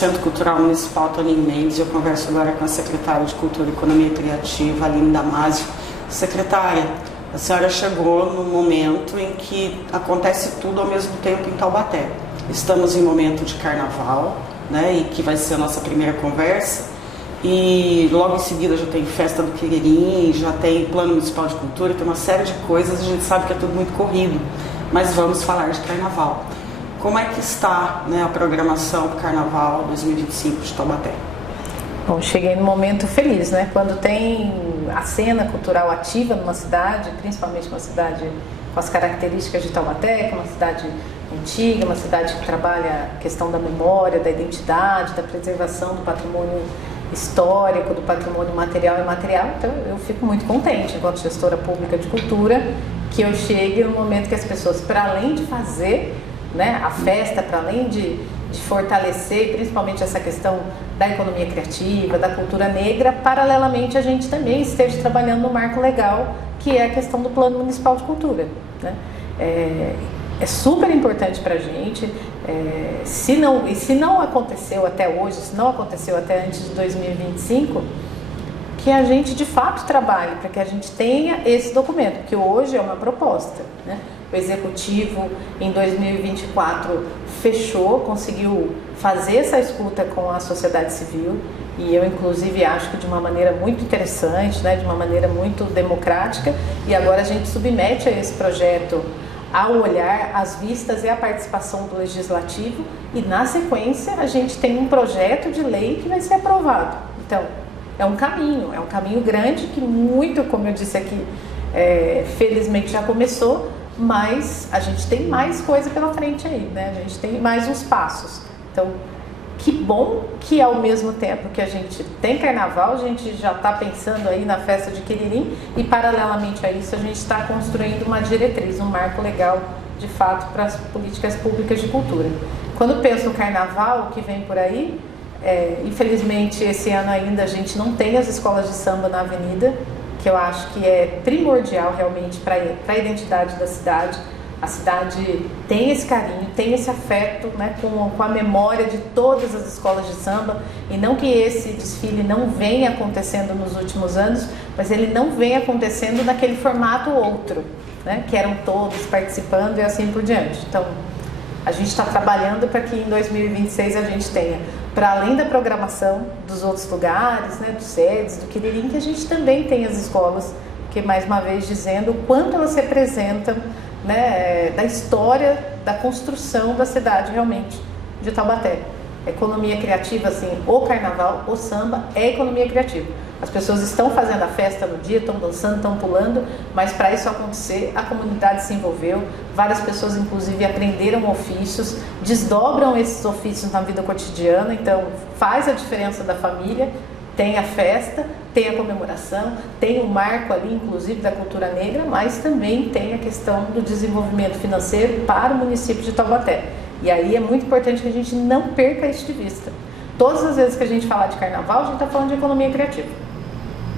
Centro Cultural Municipal Toninho Mendes. Eu converso agora com a secretária de Cultura e Economia Criativa, Aline Damasio. Secretária, a senhora chegou no momento em que acontece tudo ao mesmo tempo em Taubaté. Estamos em momento de carnaval, né, e que vai ser a nossa primeira conversa. E logo em seguida já tem festa do Quiririm, já tem plano municipal de cultura, tem uma série de coisas, a gente sabe que é tudo muito corrido, mas vamos falar de carnaval. Como é que está, né, a programação do Carnaval 2025 de Taubaté? Bom, cheguei num momento feliz, né? Quando tem a cena cultural ativa numa cidade, principalmente uma cidade com as características de Taubaté, que é uma cidade antiga, uma cidade que trabalha a questão da memória, da identidade, da preservação do patrimônio histórico, do patrimônio material e imaterial. Então eu fico muito contente, enquanto gestora pública de cultura, que eu chegue no momento que as pessoas, para além de fazer, né, a festa, para além de fortalecer principalmente essa questão da economia criativa, da cultura negra, paralelamente a gente também esteja trabalhando no marco legal, que é a questão do Plano Municipal de Cultura, né? É super importante para a gente, se não aconteceu até hoje, se não aconteceu até antes de 2025, que a gente de fato trabalhe para que a gente tenha esse documento, que hoje é uma proposta, né? O Executivo, em 2024, fechou, conseguiu fazer essa escuta com a sociedade civil, e eu, inclusive, acho que de uma maneira muito interessante, né, de uma maneira muito democrática, e agora a gente submete a esse projeto ao olhar, as vistas e a participação do Legislativo, e, na sequência, a gente tem um projeto de lei que vai ser aprovado. Então, é um caminho grande, que muito, como eu disse aqui, felizmente já começou, mas a gente tem mais coisa pela frente aí, né? A gente tem mais uns passos. Então, que bom que ao mesmo tempo que a gente tem carnaval, a gente já está pensando aí na festa de Quiririm, e paralelamente a isso a gente está construindo uma diretriz, um marco legal de fato para as políticas públicas de cultura. Quando penso no carnaval que vem por aí, infelizmente esse ano ainda a gente não tem as escolas de samba na avenida, que eu acho que é primordial realmente para a identidade da cidade. A cidade tem esse carinho, tem esse afeto, né, com a memória de todas as escolas de samba, e não que esse desfile não venha acontecendo nos últimos anos, mas ele não vem acontecendo naquele formato outro, né, que eram todos participando e assim por diante. Então, a gente está trabalhando para que em 2026 a gente tenha, para além da programação dos outros lugares, né, dos SEDES, do Quiririm, que a gente também tem as escolas, que mais uma vez dizendo o quanto elas representam, né, da história, da construção da cidade realmente de Taubaté. Economia criativa, assim, o carnaval, o samba é economia criativa. As pessoas estão fazendo a festa no dia, estão dançando, estão pulando, mas para isso acontecer, a comunidade se envolveu, várias pessoas inclusive aprenderam ofícios, desdobram esses ofícios na vida cotidiana, então faz a diferença da família. Tem a festa, tem a comemoração, tem o marco ali, inclusive, da cultura negra, mas também tem a questão do desenvolvimento financeiro para o município de Taubaté. E aí é muito importante que a gente não perca isso de vista. Todas as vezes que a gente falar de carnaval, a gente está falando de economia criativa.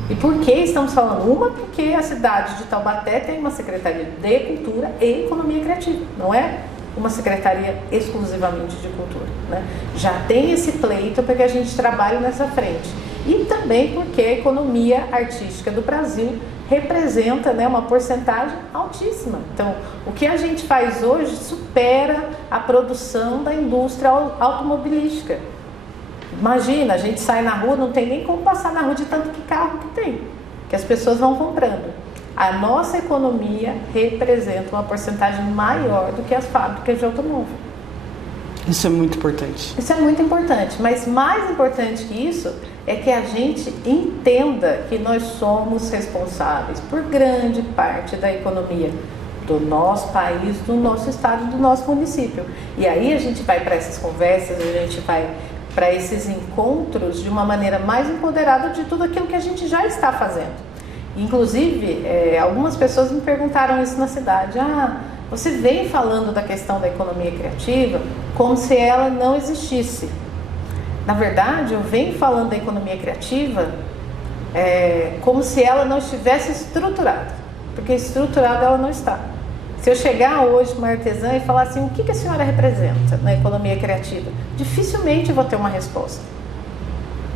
E por que estamos falando? Uma, porque a cidade de Taubaté tem uma secretaria de cultura e economia criativa, não é uma secretaria exclusivamente de cultura, né? Já tem esse pleito para que a gente trabalhe nessa frente. E também porque a economia artística do Brasil representa, né, uma porcentagem altíssima. Então, o que a gente faz hoje supera a produção da indústria automobilística. Imagina, a gente sai na rua, não tem nem como passar na rua de tanto que carro que tem, que as pessoas vão comprando. A nossa economia representa uma porcentagem maior do que as fábricas de automóvel. Isso é muito importante. Isso é muito importante, mas mais importante que isso é que a gente entenda que nós somos responsáveis por grande parte da economia do nosso país, do nosso estado, do nosso município. E aí a gente vai para essas conversas, a gente vai para esses encontros de uma maneira mais empoderada de tudo aquilo que a gente já está fazendo. Inclusive, algumas pessoas me perguntaram isso na cidade. Você vem falando da questão da economia criativa como se ela não existisse. Na verdade, eu venho falando da economia criativa como se ela não estivesse estruturada, porque estruturada ela não está. Se eu chegar hoje uma artesã e falar assim, o que a senhora representa na economia criativa? Dificilmente eu vou ter uma resposta.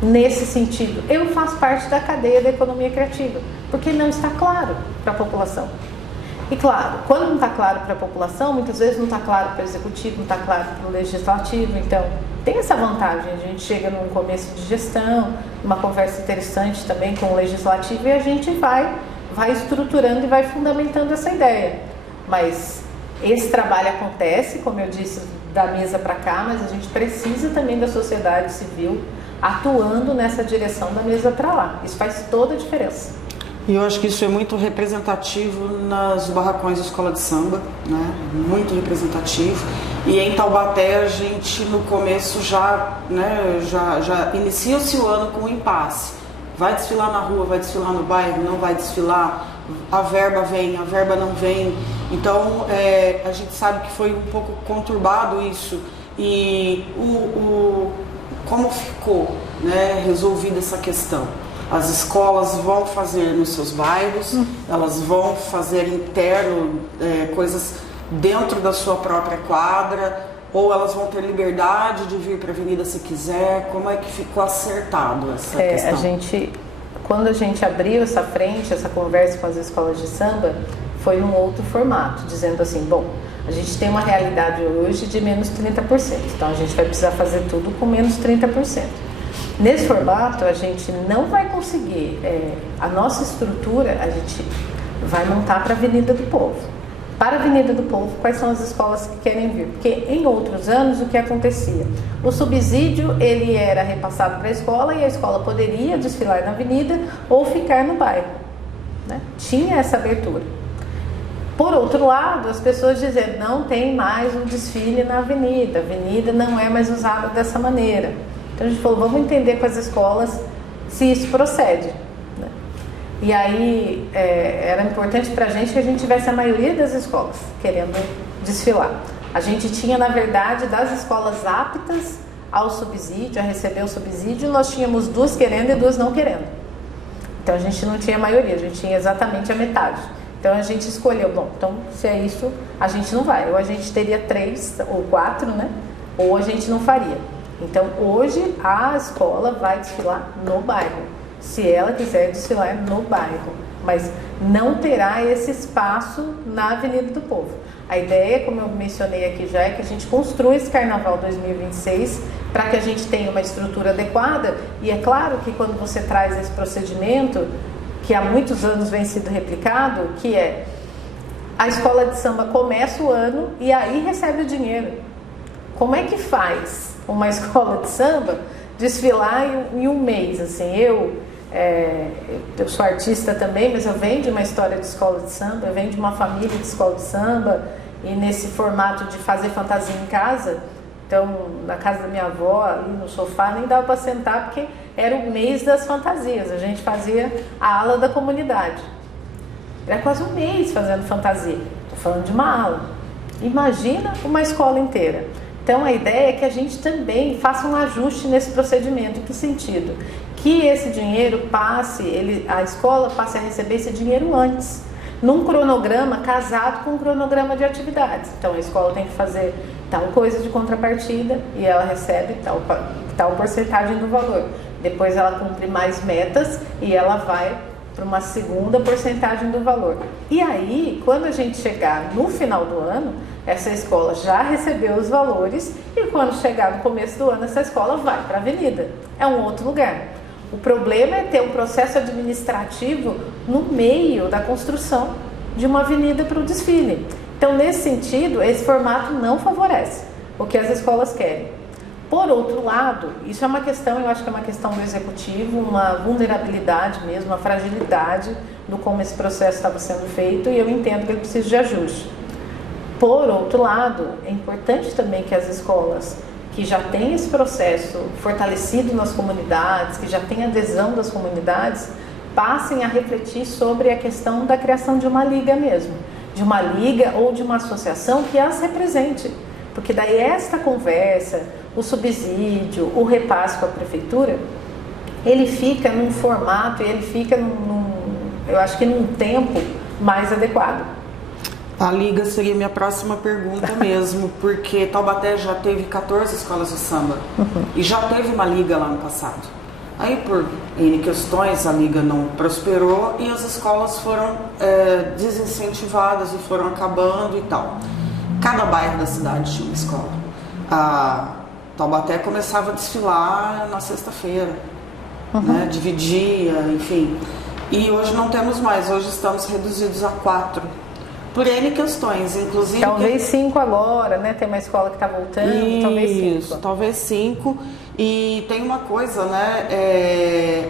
Nesse sentido, eu faço parte da cadeia da economia criativa, porque não está claro para a população. E claro, quando não está claro para a população, muitas vezes não está claro para o executivo, não está claro para o legislativo, então tem essa vantagem, a gente chega num começo de gestão, uma conversa interessante também com o legislativo e a gente vai estruturando e vai fundamentando essa ideia. Mas esse trabalho acontece, como eu disse, da mesa para cá, mas a gente precisa também da sociedade civil atuando nessa direção da mesa para lá. Isso faz toda a diferença. E eu acho que isso é muito representativo nas barracões da escola de samba, né? Muito representativo. E em Taubaté a gente no começo já inicia-se o ano com um impasse. Vai desfilar na rua, vai desfilar no bairro, não vai desfilar, a verba vem, a verba não vem. Então a gente sabe que foi um pouco conturbado isso. E como ficou, né, resolvida essa questão? As escolas vão fazer nos seus bairros, elas vão fazer interno, coisas dentro da sua própria quadra, ou elas vão ter liberdade de vir para a avenida se quiser. Como é que ficou acertado essa questão? Quando a gente abriu essa frente, essa conversa com as escolas de samba, foi num outro formato, dizendo assim, bom, a gente tem uma realidade hoje de menos 30%, então a gente vai precisar fazer tudo com menos 30%. Nesse formato, a gente não vai conseguir, a nossa estrutura, a gente vai montar para a Avenida do Povo. Para a Avenida do Povo, quais são as escolas que querem vir? Porque em outros anos, o que acontecia? O subsídio, ele era repassado para a escola e a escola poderia desfilar na avenida ou ficar no bairro, né? Tinha essa abertura. Por outro lado, as pessoas dizendo, não tem mais um desfile na avenida, a avenida não é mais usada dessa maneira. Então a gente falou, vamos entender com as escolas se isso procede, né? E aí era importante para a gente que a gente tivesse a maioria das escolas querendo desfilar. A gente tinha, na verdade, das escolas aptas ao subsídio, a receber o subsídio, nós tínhamos 2 querendo e 2 não querendo. Então a gente não tinha a maioria, a gente tinha exatamente a metade. Então a gente escolheu, bom, então se é isso, a gente não vai. Ou a gente teria 3 ou 4, né? Ou a gente não faria. Então hoje a escola vai desfilar no bairro, se ela quiser desfilar no bairro, mas não terá esse espaço na Avenida do Povo. A ideia, como eu mencionei aqui já, é que a gente construa esse Carnaval 2026 para que a gente tenha uma estrutura adequada. E é claro que quando você traz esse procedimento, que há muitos anos vem sido replicado, que é a escola de samba começa o ano e aí recebe o dinheiro. Como é que faz uma escola de samba desfilar em um mês? Assim, eu sou artista também, mas eu venho de uma história de escola de samba, eu venho de uma família de escola de samba, e nesse formato de fazer fantasia em casa. Então, na casa da minha avó, ali no sofá, nem dava para sentar, porque era o mês das fantasias. A gente fazia a ala da comunidade. Era quase um mês fazendo fantasia. Estou falando de uma ala. Imagina uma escola inteira. Então, a ideia é que a gente também faça um ajuste nesse procedimento. Em que sentido? Que esse dinheiro passe, a escola passe a receber esse dinheiro antes, num cronograma casado com um cronograma de atividades. Então, a escola tem que fazer tal coisa de contrapartida e ela recebe tal porcentagem do valor. Depois ela cumpre mais metas e ela vai para uma segunda porcentagem do valor. E aí, quando a gente chegar no final do ano, essa escola já recebeu os valores e quando chegar no começo do ano, essa escola vai para a avenida. É um outro lugar. O problema é ter um processo administrativo no meio da construção de uma avenida para o desfile. Então, nesse sentido, esse formato não favorece o que as escolas querem. Por outro lado, isso é uma questão, eu acho que é uma questão do executivo, uma vulnerabilidade mesmo, uma fragilidade do como esse processo estava sendo feito, e eu entendo que ele precisa de ajuste. Por outro lado, é importante também que as escolas que já têm esse processo fortalecido nas comunidades, que já têm adesão das comunidades, passem a refletir sobre a questão da criação de uma liga mesmo, de uma liga ou de uma associação que as represente, porque daí esta conversa, o subsídio, o repasse com a prefeitura, ele fica num formato e ele fica eu acho que num tempo mais adequado. A Liga seria minha próxima pergunta mesmo, porque Taubaté já teve 14 escolas de samba e já teve uma Liga lá no passado. Aí, por N questões, a Liga não prosperou e as escolas foram desincentivadas e foram acabando e tal. Cada bairro da cidade tinha uma escola. A Taubaté começava a desfilar na sexta-feira, né? Dividia, enfim. E hoje não temos mais, hoje estamos reduzidos a 4. Por N questões, inclusive... Talvez 5 agora, né? Tem uma escola que está voltando, isso, talvez 5. Isso, talvez 5. E tem uma coisa, né?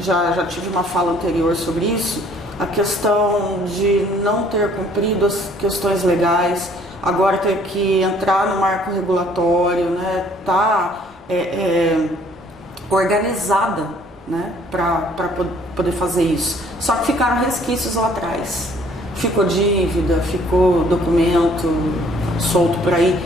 Já tive uma fala anterior sobre isso, a questão de não ter cumprido as questões legais, agora ter que entrar no marco regulatório, né? Tá organizada, né? Para poder fazer isso. Só que ficaram resquícios lá atrás. Ficou dívida, ficou documento solto por aí.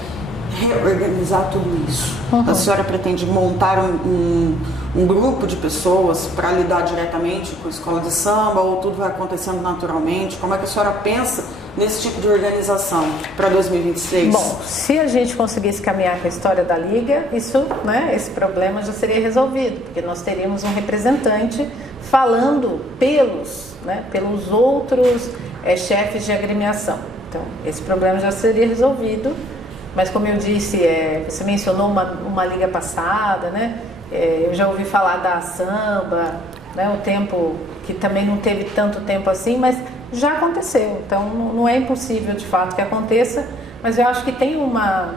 Reorganizar tudo isso. A senhora pretende montar um grupo de pessoas para lidar diretamente com a escola de samba ou tudo vai acontecendo naturalmente? Como é que a senhora pensa nesse tipo de organização para 2026? Bom, se a gente conseguisse caminhar com a história da Liga, isso, né, esse problema já seria resolvido, porque nós teríamos um representante falando pelos outros chefes de agremiação. Então, esse problema já seria resolvido, mas como eu disse, você mencionou uma liga passada, né? Eu já ouvi falar da samba, né? O tempo que também não teve tanto tempo assim, mas já aconteceu. Então, não é impossível de fato que aconteça, mas eu acho que tem uma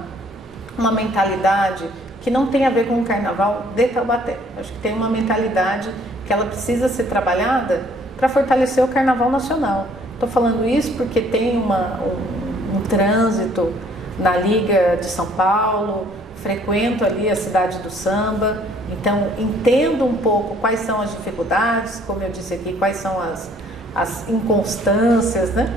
mentalidade que não tem a ver com o carnaval de Taubaté. Eu acho que tem uma mentalidade que ela precisa ser trabalhada para fortalecer o carnaval nacional. Estou falando isso porque tem um trânsito na Liga de São Paulo, frequento ali a cidade do samba, então entendo um pouco quais são as dificuldades, como eu disse aqui, quais são as inconstâncias, né?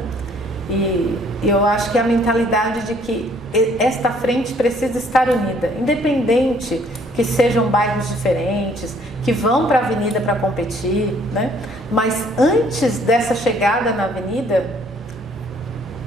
E eu acho que a mentalidade de que esta frente precisa estar unida, independente que sejam bairros diferentes, que vão para a avenida para competir, né? Mas antes dessa chegada na avenida,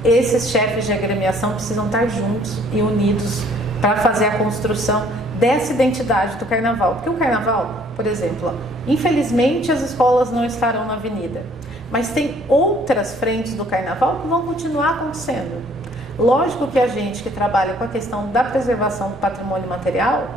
esses chefes de agremiação precisam estar juntos e unidos para fazer a construção dessa identidade do carnaval. Porque o carnaval, por exemplo, infelizmente as escolas não estarão na avenida, mas tem outras frentes do carnaval que vão continuar acontecendo. Lógico que a gente que trabalha com a questão da preservação do patrimônio material,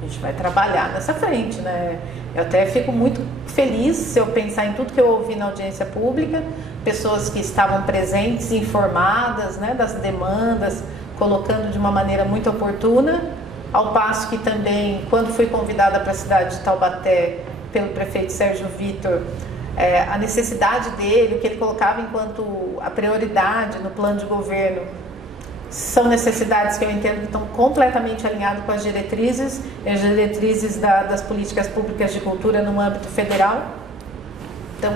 a gente vai trabalhar nessa frente, né? Eu até fico muito feliz se eu pensar em tudo que eu ouvi na audiência pública, pessoas que estavam presentes, informadas, né, das demandas, colocando de uma maneira muito oportuna, ao passo que também, quando fui convidada para a cidade de Taubaté pelo prefeito Sérgio Vitor, a necessidade dele, o que ele colocava enquanto a prioridade no plano de governo, são necessidades que eu entendo que estão completamente alinhadas com as diretrizes das políticas públicas de cultura no âmbito federal. Então,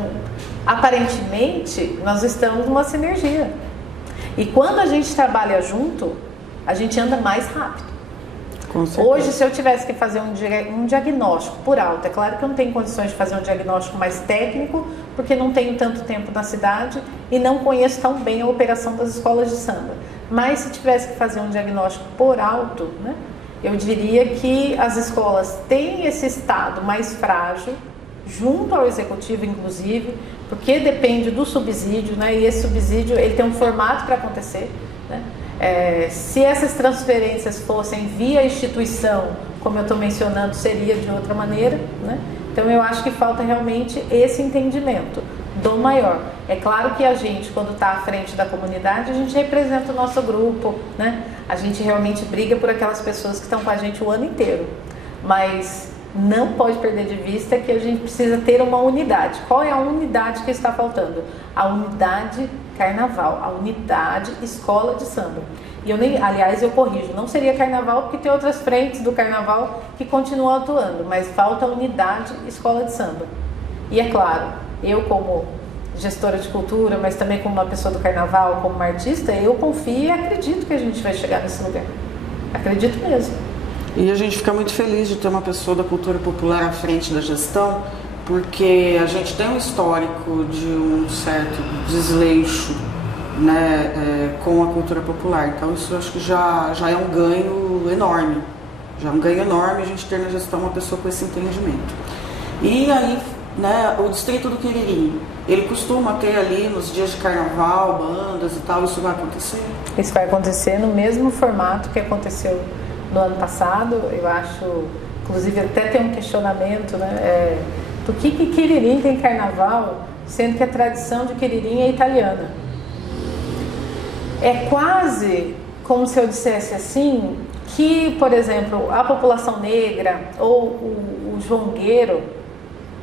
aparentemente, nós estamos numa sinergia. E quando a gente trabalha junto, a gente anda mais rápido. Hoje, se eu tivesse que fazer um diagnóstico por alto, é claro que eu não tenho condições de fazer um diagnóstico mais técnico, porque não tenho tanto tempo na cidade e não conheço tão bem a operação das escolas de samba. Mas se tivesse que fazer um diagnóstico por alto, né, eu diria que as escolas têm esse estado mais frágil, junto ao executivo inclusive, porque depende do subsídio, né, e esse subsídio ele tem um formato para acontecer, né? Se essas transferências fossem via instituição, como eu estou mencionando, seria de outra maneira, né? Então eu acho que falta realmente esse entendimento do maior. É claro que a gente, quando está à frente da comunidade, a gente representa o nosso grupo, né? A gente realmente briga por aquelas pessoas que estão com a gente o ano inteiro, mas não pode perder de vista que a gente precisa ter uma unidade. Qual é a unidade que está faltando? A unidade carnaval, a unidade escola de samba. E aliás, eu corrijo, não seria carnaval porque tem outras frentes do carnaval que continuam atuando, mas falta a unidade escola de samba. E é claro, eu como gestora de cultura, mas também como uma pessoa do carnaval, como uma artista, eu confio e acredito que a gente vai chegar nesse lugar. Acredito mesmo. E a gente fica muito feliz de ter uma pessoa da cultura popular à frente da gestão, porque a gente tem um histórico de um certo desleixo né, com a cultura popular. Então isso eu acho que já é um ganho enorme. Já é um ganho enorme a gente ter na gestão uma pessoa com esse entendimento. E aí, né, o distrito do Quiririm, ele costuma ter ali nos dias de carnaval, bandas e tal, isso vai acontecer? Isso vai acontecer no mesmo formato que aconteceu no ano passado. Eu acho, inclusive até tem um questionamento, né, do que Quiririm tem carnaval, sendo que a tradição de Quiririm é italiana. É quase como se eu dissesse assim, que, por exemplo, a população negra ou o joangueiro,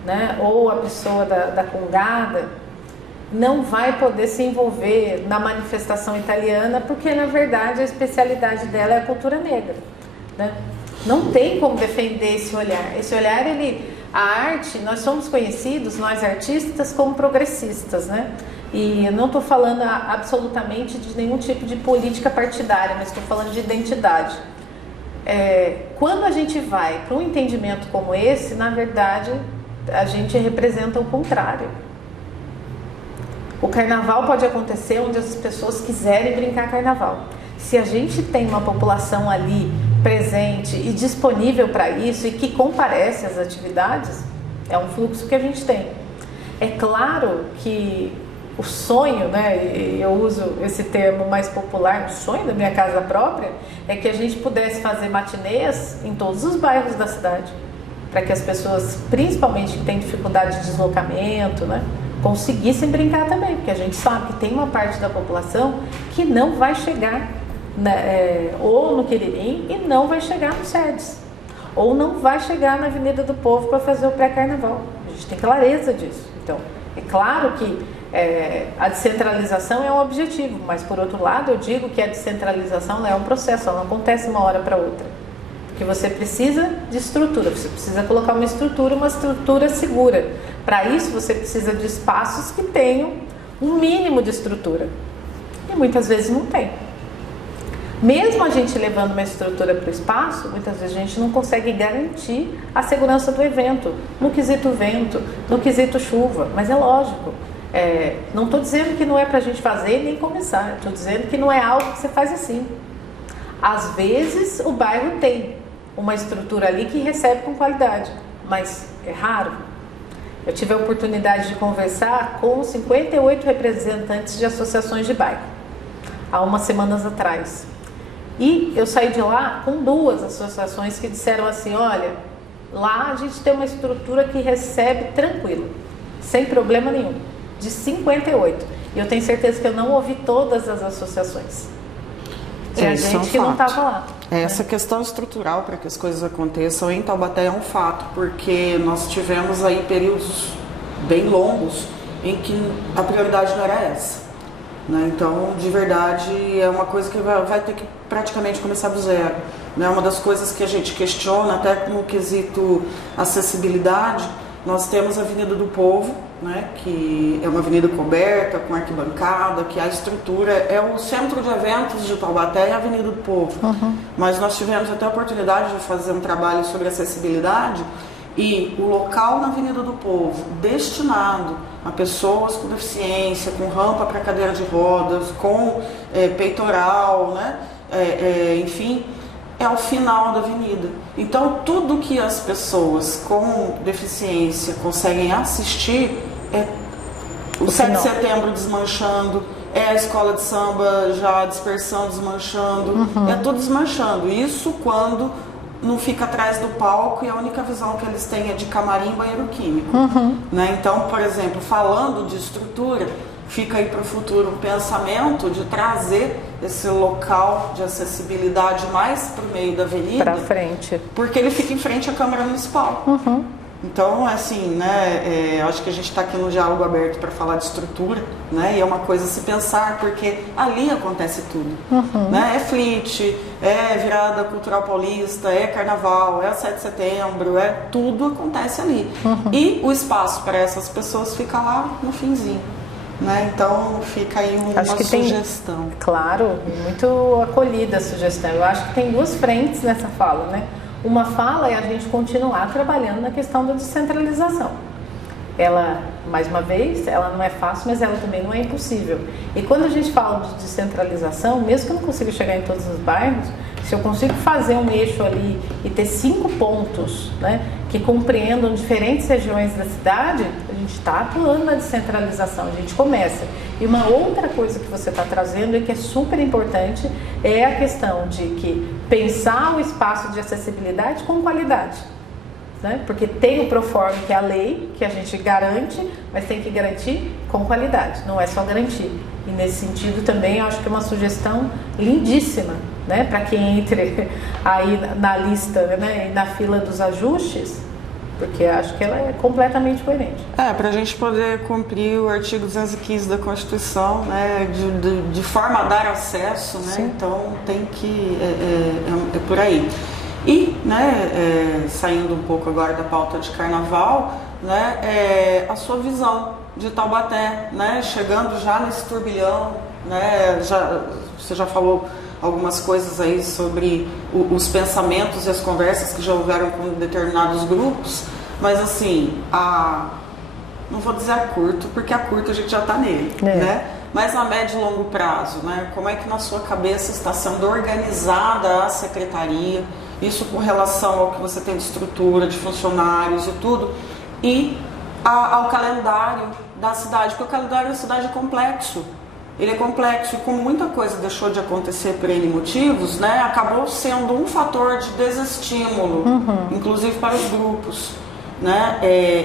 né, ou a pessoa da congada não vai poder se envolver na manifestação italiana, porque na verdade a especialidade dela é a cultura negra, né? Não tem como defender esse olhar. Esse olhar, a arte, nós somos conhecidos, nós artistas, como progressistas, né? E eu não estou falando absolutamente de nenhum tipo de política partidária, mas estou falando de identidade. Quando a gente vai para um entendimento como esse, na verdade, a gente representa o contrário. O carnaval pode acontecer onde as pessoas quiserem brincar carnaval. Se a gente tem uma população ali presente e disponível para isso e que comparece às atividades, é um fluxo que a gente tem. É claro que o sonho, né, eu uso esse termo mais popular, o sonho da minha casa própria, é que a gente pudesse fazer matinês em todos os bairros da cidade, para que as pessoas, principalmente que têm dificuldade de deslocamento, né, conseguissem brincar também, porque a gente sabe que tem uma parte da população que não vai chegar, né, ou no Quiririm e não vai chegar no SEDES, ou não vai chegar na Avenida do Povo para fazer o pré-carnaval. A gente tem clareza disso. Então, é claro que a descentralização é um objetivo, mas por outro lado eu digo que a descentralização é um processo, ela não acontece uma hora para outra, porque você precisa de estrutura, você precisa colocar uma estrutura segura. Para isso você precisa de espaços que tenham um mínimo de estrutura, e muitas vezes não tem. Mesmo a gente levando uma estrutura para o espaço, muitas vezes a gente não consegue garantir a segurança do evento, no quesito vento, no quesito chuva, mas é lógico. Não estou dizendo que não é para a gente fazer nem começar, estou dizendo que não é algo que você faz assim. Às vezes o bairro tem uma estrutura ali que recebe com qualidade, mas é raro. Eu tive a oportunidade de conversar com 58 representantes de associações de bairro, há umas semanas atrás. E eu saí de lá com 2 associações que disseram assim, olha, lá a gente tem uma estrutura que recebe tranquilo, sem problema nenhum. De 58. E eu tenho certeza que eu não ouvi todas as associações. Tinha gente que não estava lá. Essa questão estrutural para que as coisas aconteçam em Taubaté é um fato, porque nós tivemos aí períodos bem longos em que a prioridade não era essa, né? Então, de verdade, é uma coisa que vai ter que praticamente começar do zero, né? Uma das coisas que a gente questiona, até no quesito acessibilidade, nós temos a Avenida do Povo, né, que é uma avenida coberta, com arquibancada, que a estrutura é o centro de eventos de Taubaté, é a Avenida do Povo. Uhum. Mas nós tivemos até a oportunidade de fazer um trabalho sobre acessibilidade e o local na Avenida do Povo destinado a pessoas com deficiência, com rampa para cadeira de rodas, com peitoral, né, enfim, é o final da avenida. Então, tudo que as pessoas com deficiência conseguem assistir é o 7 de setembro desmanchando, é a escola de samba já dispersando, desmanchando, é tudo desmanchando. Isso quando não fica atrás do palco e a única visão que eles têm é de camarim e banheiro químico. Né? Então, por exemplo, falando de estrutura, fica aí para o futuro um pensamento de trazer esse local de acessibilidade mais para o meio da avenida. Para frente. Porque ele fica em frente à Câmara Municipal. Então, assim, né, acho que a gente está aqui no diálogo aberto para falar de estrutura, né, e é uma coisa a se pensar, porque ali acontece tudo. Né? É Flit, é Virada Cultural Paulista, é Carnaval, é o 7 de setembro, tudo acontece ali. E o espaço para essas pessoas fica lá no finzinho. Né? Então fica aí uma sugestão. Claro, muito acolhida a sugestão. Eu acho que tem 2 frentes nessa fala, né? Uma fala é a gente continuar trabalhando na questão da descentralização. Ela Mais uma vez, ela não é fácil, mas ela também não é impossível. E quando a gente fala de descentralização, mesmo que eu não consiga chegar em todos os bairros, se eu consigo fazer um eixo ali e ter 5 pontos, né, que compreendam diferentes regiões da cidade, a gente está atuando na descentralização, a gente começa. E uma outra coisa que você está trazendo e que é super importante é a questão de que pensar o espaço de acessibilidade com qualidade. Né? Porque tem o Proform, que é a lei, que a gente garante, mas tem que garantir com qualidade, não é só garantir. E nesse sentido também eu acho que é uma sugestão lindíssima, né? Para quem entre aí na lista, né? E na fila dos ajustes, porque acho que ela é completamente coerente. Para a gente poder cumprir o artigo 215 da Constituição, né? De forma a dar acesso, né? Sim. Então tem que... é por aí. E, né, saindo um pouco agora da pauta de carnaval, né, a sua visão de Taubaté, né, chegando já nesse turbilhão, né, você já falou algumas coisas aí sobre os pensamentos e as conversas que já houveram com determinados grupos, mas assim, não vou dizer a curto, porque a curto a gente já está nele, né? Mas a médio e longo prazo, né, como é que na sua cabeça está sendo organizada a secretaria? Isso com relação ao que você tem de estrutura, de funcionários e tudo, e ao calendário da cidade, porque o calendário da cidade é complexo. Ele é complexo e como muita coisa deixou de acontecer por N motivos, né, acabou sendo um fator de desestímulo, inclusive para os grupos. Né?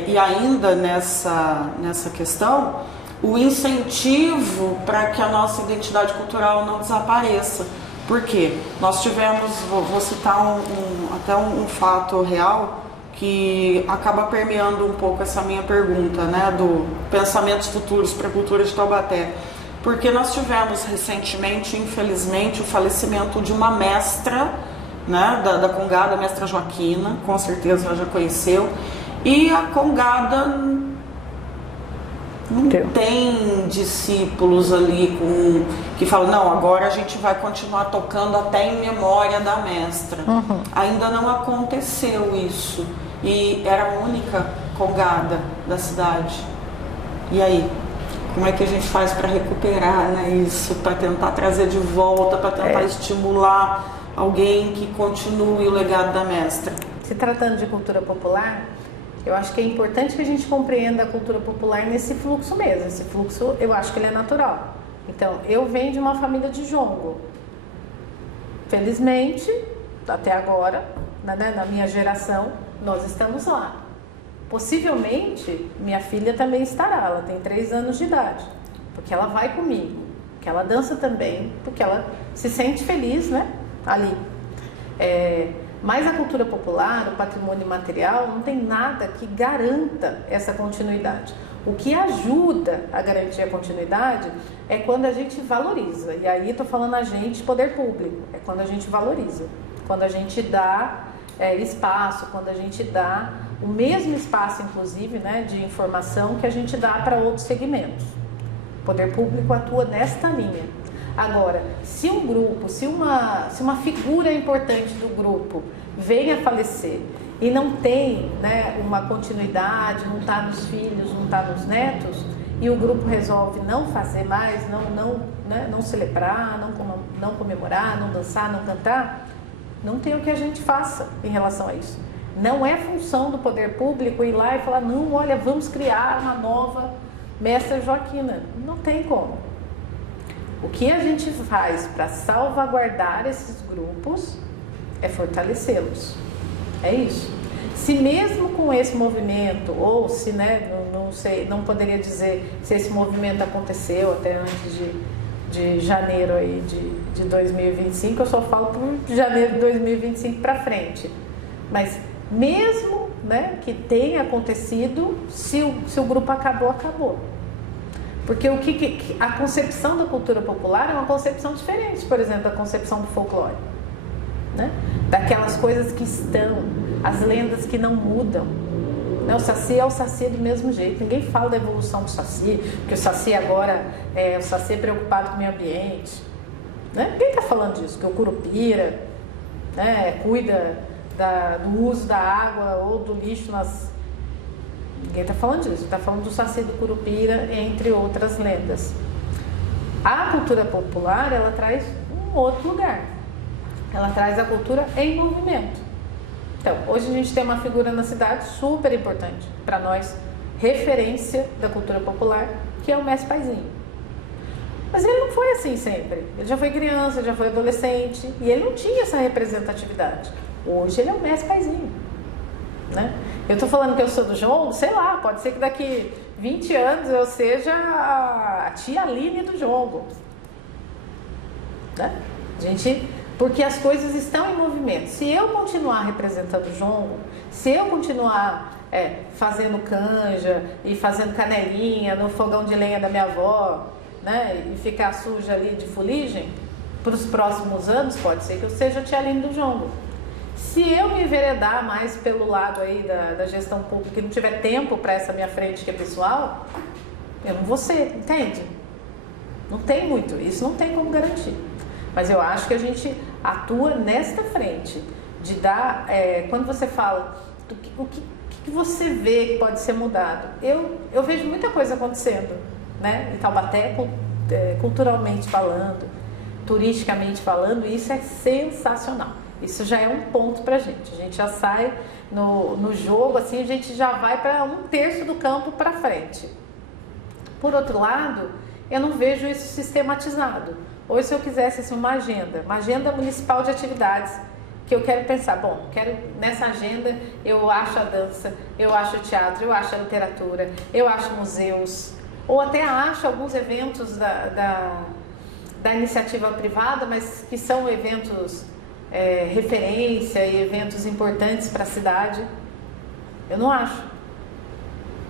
E ainda nessa questão, o incentivo para que a nossa identidade cultural não desapareça. Por quê? Nós tivemos, vou citar até um fato real que acaba permeando um pouco essa minha pergunta, né, do pensamentos futuros para a cultura de Taubaté. Porque nós tivemos recentemente, infelizmente, o falecimento de uma mestra, né, da Congada, a mestra Joaquina, com certeza ela já conheceu, e a Congada não tem discípulos ali que falam, não, agora a gente vai continuar tocando até em memória da mestra. Ainda não aconteceu isso. E era a única Congada da cidade. E aí? Como é que a gente faz para recuperar, né, isso, para tentar trazer de volta, para tentar estimular alguém que continue o legado da mestra? Se tratando de cultura popular, eu acho que é importante que a gente compreenda a cultura popular nesse fluxo mesmo. Esse fluxo, eu acho que ele é natural. Então, eu venho de uma família de jongo. Felizmente, até agora, né, na minha geração, nós estamos lá. Possivelmente, minha filha também estará. Ela tem 3 anos de idade. Porque ela vai comigo. Porque ela dança também. Porque ela se sente feliz, né, ali. Mas a cultura popular, o patrimônio material, não tem nada que garanta essa continuidade. O que ajuda a garantir a continuidade é quando a gente valoriza. E aí estou falando a gente, poder público. É quando a gente valoriza. Quando a gente dá espaço, quando a gente dá o mesmo espaço, inclusive, né, de informação que a gente dá para outros segmentos. O poder público atua nesta linha. Agora, se um grupo, se uma figura importante do grupo vem a falecer e não tem, né, uma continuidade, não está nos filhos, não está nos netos, e o grupo resolve não fazer mais, não celebrar, não comemorar, não dançar, não cantar, não tem o que a gente faça em relação a isso. Não é função do poder público ir lá e falar, não, olha, vamos criar uma nova mestra Joaquina. Não tem como. O que a gente faz para salvaguardar esses grupos é fortalecê-los. É isso. Se mesmo com esse movimento, ou se, né, não sei, não poderia dizer se esse movimento aconteceu até antes de janeiro aí de 2025, eu só falo por janeiro de 2025 para frente. Mas mesmo, né, que tenha acontecido, se o grupo acabou, acabou. Porque a concepção da cultura popular é uma concepção diferente, por exemplo, da concepção do folclore, né? Daquelas coisas que estão, as lendas que não mudam. O Saci é o Saci do mesmo jeito, ninguém fala da evolução do Saci, porque o Saci agora é o Saci preocupado com o meio ambiente. Né? Ninguém está falando disso, que o Curupira, né, cuida do uso da água ou do lixo Ninguém está falando disso, está falando do Saci do Curupira, entre outras lendas. A cultura popular, ela traz um outro lugar. Ela traz a cultura em movimento. Então, hoje a gente tem uma figura na cidade super importante para nós, referência da cultura popular, que é o Mestre Paizinho. Mas ele não foi assim sempre. Ele já foi criança, já foi adolescente, e ele não tinha essa representatividade. Hoje ele é o Mestre Paizinho, né? Eu estou falando que eu sou do Jongo, sei lá, pode ser que daqui 20 anos eu seja a tia Aline do Jongo, né? Porque as coisas estão em movimento. Se eu continuar representando o Jongo, se eu continuar fazendo canja e fazendo canelinha no fogão de lenha da minha avó, né, e ficar suja ali de fuligem, para os próximos anos pode ser que eu seja a tia Aline do Jongo. Se eu me enveredar mais pelo lado aí da gestão pública e não tiver tempo para essa minha frente que é pessoal, eu não vou ser, entende? Não tem muito, isso não tem como garantir. Mas eu acho que a gente atua nesta frente, de dar, quando você fala, o que você vê que pode ser mudado? Eu vejo muita coisa acontecendo, né? Em Taubaté, culturalmente falando, turisticamente falando, isso é sensacional. Isso já é um ponto pra gente. A gente já sai no jogo, assim, a gente já vai para 1/3 do campo para frente. Por outro lado, eu não vejo isso sistematizado. Hoje, se eu quisesse assim, uma agenda municipal de atividades, que eu quero pensar, nessa agenda eu acho a dança, eu acho o teatro, eu acho a literatura, eu acho museus, ou até acho alguns eventos da iniciativa privada, mas que são eventos referência e eventos importantes para a cidade. Eu não acho.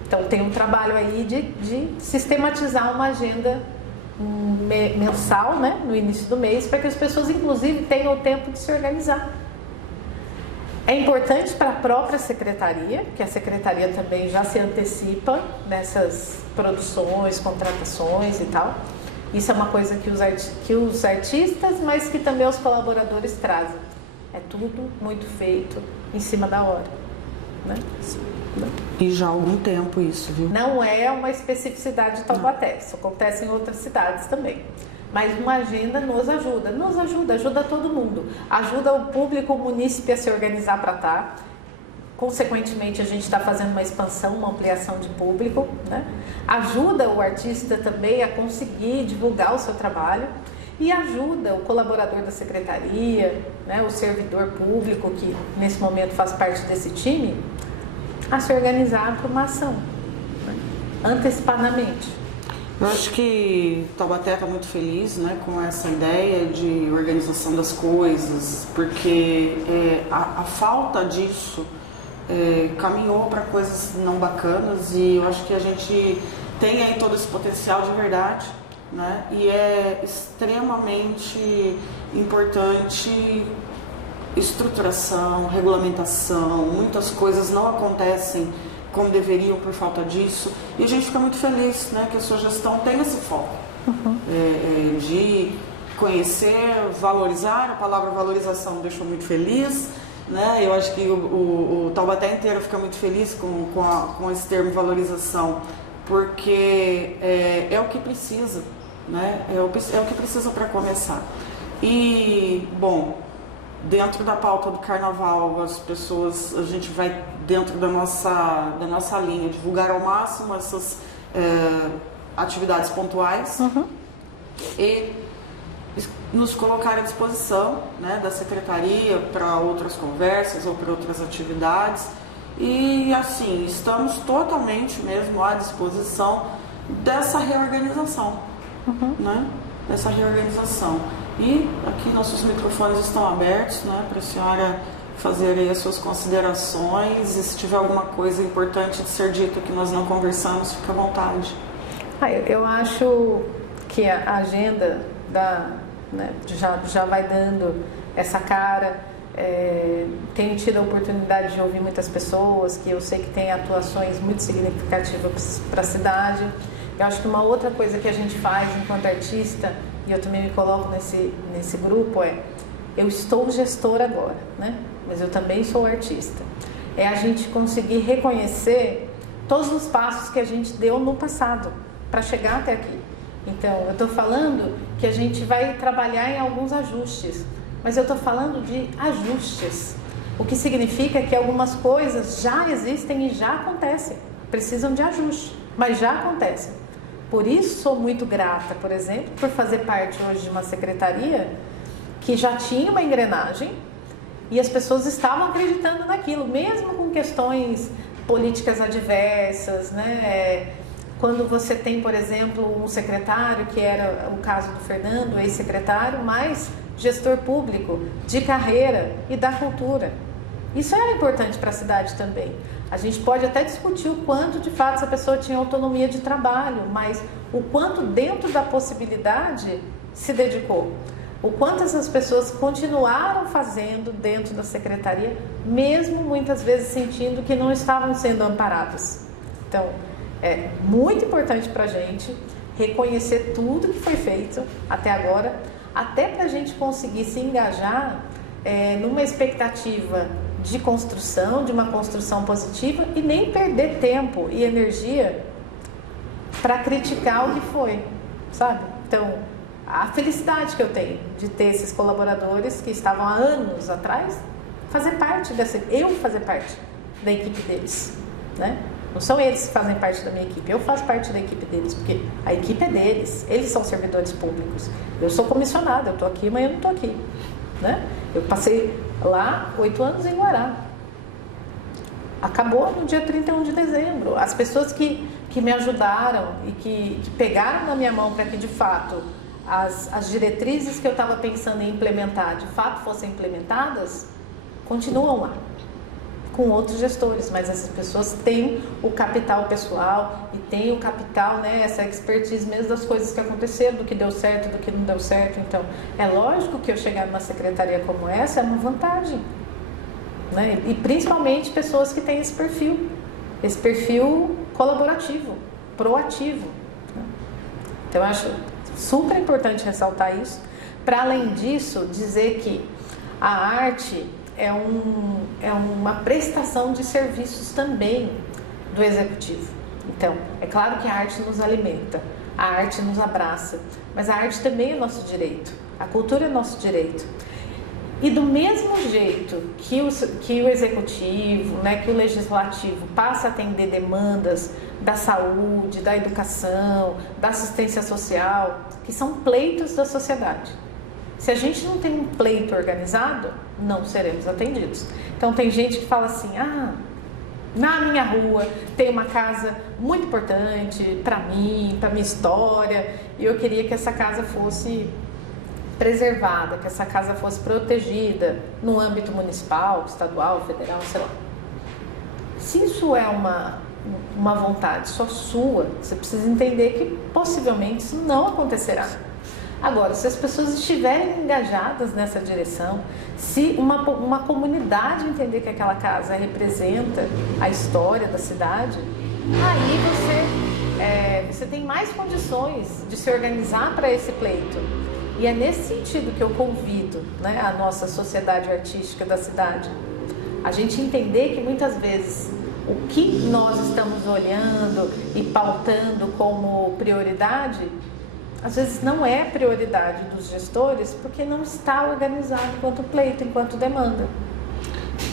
Então tem um trabalho aí de sistematizar uma agenda mensal, né, no início do mês, para que as pessoas inclusive tenham o tempo de se organizar. É importante para a própria secretaria, que a secretaria também já se antecipa nessas produções, contratações e tal. Isso é uma coisa que os artistas, mas que também os colaboradores trazem. É tudo muito feito em cima da hora, né? E já há algum tempo isso, viu? Não é uma especificidade de Taubaté, isso acontece em outras cidades também. Mas uma agenda ajuda todo mundo. Ajuda o público, o munícipe a se organizar para estar. Consequentemente, a gente está fazendo uma expansão, uma ampliação de público, né? Ajuda o artista também a conseguir divulgar o seu trabalho e ajuda o colaborador da secretaria, né, o servidor público, que nesse momento faz parte desse time, a se organizar para uma ação, né, antecipadamente. Eu acho que Taubaté está muito feliz, né, com essa ideia de organização das coisas, porque a falta disso caminhou para coisas não bacanas, e eu acho que a gente tem aí todo esse potencial de verdade, né, e é extremamente importante estruturação, regulamentação. Muitas coisas não acontecem como deveriam por falta disso, e a gente fica muito feliz, né, que a sua gestão tem esse foco de conhecer, valorizar. A palavra valorização me deixou muito feliz, né? Eu acho que o Taubaté inteiro fica muito feliz com esse termo valorização, porque é o que precisa, né? É o que precisa para começar. E, bom, dentro da pauta do carnaval, a gente vai dentro da nossa linha, divulgar ao máximo essas atividades pontuais e nos colocar à disposição, né, da secretaria para outras conversas ou para outras atividades. E assim, estamos totalmente mesmo à disposição dessa reorganização, né? Dessa reorganização. E aqui nossos microfones estão abertos, né, para a senhora fazer aí as suas considerações, e se tiver alguma coisa importante de ser dita que nós não conversamos, fique à vontade. Eu acho que a agenda já vai dando essa cara. Tenho tido a oportunidade de ouvir muitas pessoas que eu sei que têm atuações muito significativas para a cidade. Eu acho que uma outra coisa que a gente faz enquanto artista, e eu também me coloco nesse grupo, eu estou gestora agora, né? Mas eu também sou artista. É a gente conseguir reconhecer todos os passos que a gente deu no passado para chegar até aqui. Então, eu estou falando que a gente vai trabalhar em alguns ajustes, mas eu estou falando de ajustes, o que significa que algumas coisas já existem e já acontecem, precisam de ajuste, mas já acontecem. Por isso sou muito grata, por exemplo, por fazer parte hoje de uma secretaria que já tinha uma engrenagem e as pessoas estavam acreditando naquilo, mesmo com questões políticas adversas, né? Quando você tem, por exemplo, um secretário, que era o caso do Fernando, ex-secretário, mas gestor público de carreira e da cultura. Isso era importante para a cidade também. A gente pode até discutir o quanto de fato essa pessoa tinha autonomia de trabalho, mas o quanto dentro da possibilidade se dedicou. O quanto essas pessoas continuaram fazendo dentro da secretaria, mesmo muitas vezes sentindo que não estavam sendo amparadas. Então, é muito importante para a gente reconhecer tudo que foi feito até agora, até para a gente conseguir se engajar numa expectativa de construção, de uma construção positiva e nem perder tempo e energia para criticar o que foi, sabe? Então, a felicidade que eu tenho de ter esses colaboradores que estavam há anos atrás fazer parte da equipe deles, né? Não são eles que fazem parte da minha equipe, eu faço parte da equipe deles, porque a equipe é deles, eles são servidores públicos. Eu sou comissionada, eu estou aqui, mas eu não estou aqui, né? Eu passei lá 8 anos em Guará. Acabou no dia 31 de dezembro. As pessoas que me ajudaram e que pegaram na minha mão para que, de fato, as diretrizes que eu estava pensando em implementar, de fato fossem implementadas, continuam lá, com outros gestores, mas essas pessoas têm o capital pessoal e têm o capital, né, essa expertise mesmo das coisas que aconteceram, do que deu certo, do que não deu certo. Então, é lógico que eu chegar numa secretaria como essa é uma vantagem, né? E principalmente pessoas que têm esse perfil colaborativo, proativo, né? Então, eu acho super importante ressaltar isso. Para além disso, dizer que a arte é uma prestação de serviços também do executivo. Então, é claro que a arte nos alimenta, a arte nos abraça, mas a arte também é nosso direito, a cultura é nosso direito. E do mesmo jeito que o executivo, né, que o legislativo passa a atender demandas da saúde, da educação, da assistência social, que são pleitos da sociedade. Se a gente não tem um pleito organizado, não seremos atendidos. Então tem gente que fala assim, na minha rua tem uma casa muito importante para mim, para minha história, e eu queria que essa casa fosse preservada, que essa casa fosse protegida no âmbito municipal, estadual, federal, sei lá. Se isso é uma vontade só sua, você precisa entender que possivelmente isso não acontecerá. Agora, se as pessoas estiverem engajadas nessa direção, se uma comunidade entender que aquela casa representa a história da cidade, aí você tem mais condições de se organizar para esse pleito. E é nesse sentido que eu convido, né, a nossa sociedade artística da cidade, a gente entender que muitas vezes o que nós estamos olhando e pautando como prioridade, às vezes não é prioridade dos gestores porque não está organizado enquanto pleito, enquanto demanda.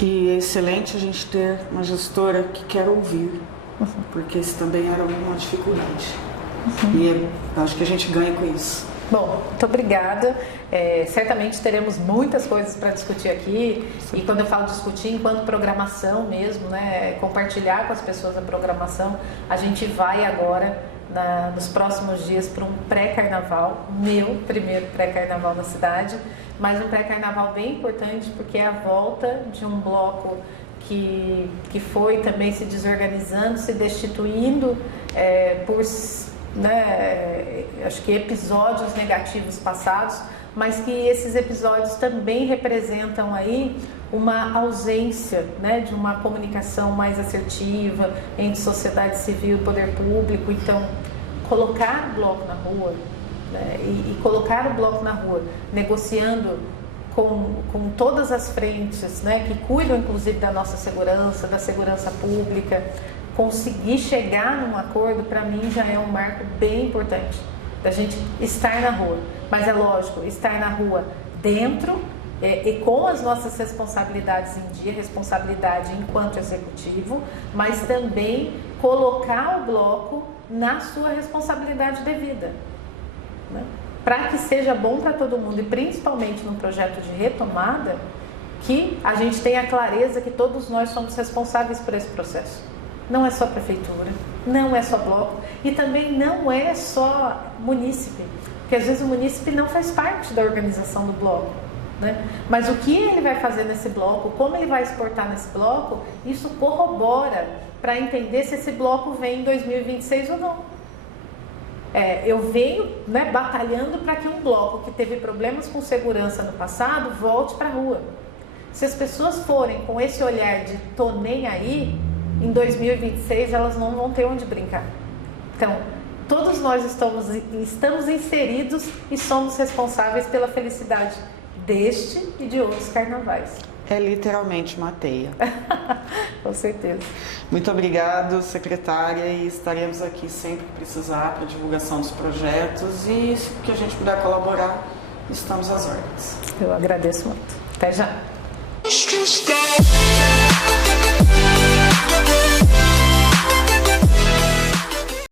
E é excelente a gente ter uma gestora que quer ouvir, porque isso também era uma dificuldade. E eu acho que a gente ganha com isso. Bom, muito obrigada. Certamente teremos muitas coisas para discutir aqui. Sim. E quando eu falo discutir, enquanto programação mesmo, né, compartilhar com as pessoas a programação, a gente vai agora, nos próximos dias, para um pré-carnaval, meu primeiro pré-carnaval na cidade, mas um pré-carnaval bem importante porque é a volta de um bloco que foi também se desorganizando, se destituindo por... né, acho que episódios negativos passados, mas que esses episódios também representam aí uma ausência, né, de uma comunicação mais assertiva entre sociedade civil e poder público. Então, colocar o bloco na rua, né, e colocar o bloco na rua negociando com todas as frentes, né, que cuidam inclusive da nossa segurança, da segurança pública, conseguir chegar num acordo, para mim, já é um marco bem importante, da gente estar na rua. Mas é lógico, estar na rua dentro e com as nossas responsabilidades em dia, responsabilidade enquanto executivo, mas também colocar o bloco na sua responsabilidade devida, né? Para que seja bom para todo mundo e principalmente num projeto de retomada, que a gente tenha clareza que todos nós somos responsáveis por esse processo. Não é só prefeitura, não é só bloco e também não é só munícipe, porque às vezes o munícipe não faz parte da organização do bloco, né? Mas o que ele vai fazer nesse bloco, como ele vai exportar nesse bloco, isso corrobora para entender se esse bloco vem em 2026 ou não. Eu venho, né, batalhando para que um bloco que teve problemas com segurança no passado volte para a rua. Se as pessoas forem com esse olhar de tô nem aí, em 2026 elas não vão ter onde brincar. Então, todos nós estamos inseridos e somos responsáveis pela felicidade deste e de outros carnavais. É literalmente uma teia. Com certeza. Muito obrigado, secretária, e estaremos aqui sempre que precisar para a divulgação dos projetos e se que a gente puder colaborar, estamos às ordens. Eu agradeço muito. Até já.